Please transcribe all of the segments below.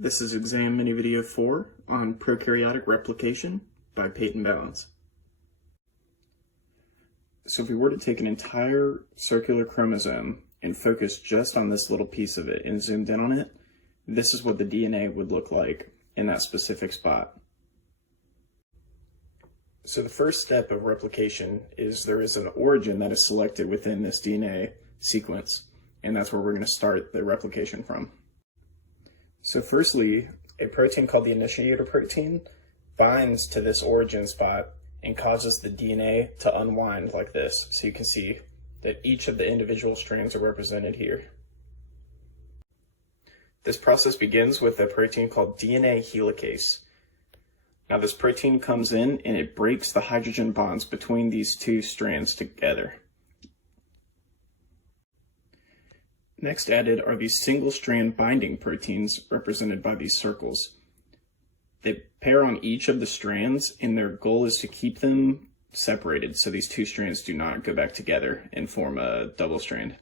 This is exam mini video 4 on prokaryotic replication by Peyton Balance. So if we were to take an entire circular chromosome and focus just on this little piece of it and zoomed in on it, this is what the DNA would look like in that specific spot. So the first step of replication is there is an origin that is selected within this DNA sequence, and that's where we're going to start the replication from. So firstly, a protein called the initiator protein binds to this origin spot and causes the DNA to unwind like this. So you can see that each of the individual strands are represented here. This process begins with a protein called DNA helicase. Now this protein comes in and it breaks the hydrogen bonds between these two strands together. Next added are these single-strand binding proteins represented by these circles. They pair on each of the strands, and their goal is to keep them separated so these two strands do not go back together and form a double strand.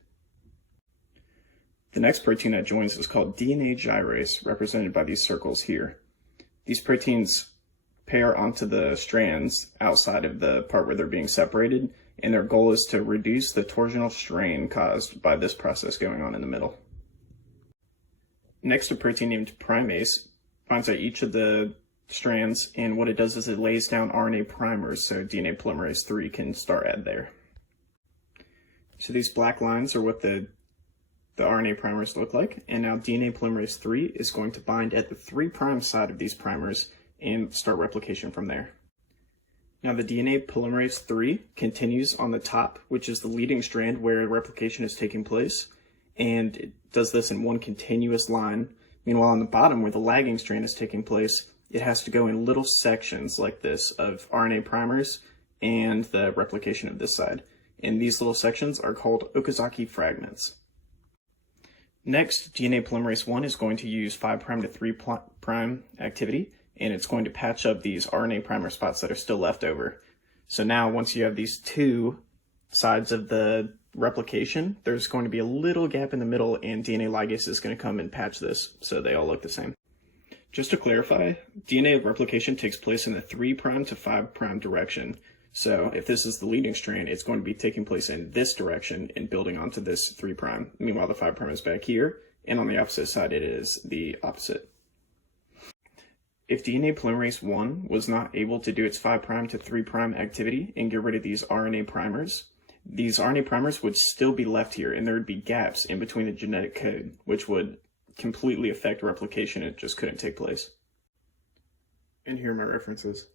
The next protein that joins is called DNA gyrase, represented by these circles here. These proteins pair onto the strands outside of the part where they're being separated, and their goal is to reduce the torsional strain caused by this process going on in the middle. Next, a protein named primase binds at each of the strands, and what it does is it lays down RNA primers so DNA polymerase 3 can start at there. So these black lines are what the RNA primers look like, and now DNA polymerase 3 is going to bind at the 3' side of these primers and start replication from there. Now the DNA polymerase 3 continues on the top, which is the leading strand where replication is taking place, and it does this in one continuous line. Meanwhile, on the bottom where the lagging strand is taking place, it has to go in little sections like this of RNA primers and the replication of this side. And these little sections are called Okazaki fragments. Next, DNA polymerase 1 is going to use 5' to 3' activity, and it's going to patch up these RNA primer spots that are still left over. So now once you have these two sides of the replication, there's going to be a little gap in the middle, and DNA ligase is going to come and patch this so they all look the same. Just to clarify, DNA replication takes place in the 3' to 5' direction. So if this is the leading strand, it's going to be taking place in this direction and building onto this 3'. Meanwhile, the 5' is back here, and on the opposite side it is the opposite. If DNA polymerase 1 was not able to do its 5' to 3' activity and get rid of these RNA primers would still be left here, and there would be gaps in between the genetic code, which would completely affect replication. It just couldn't take place. And here are my references.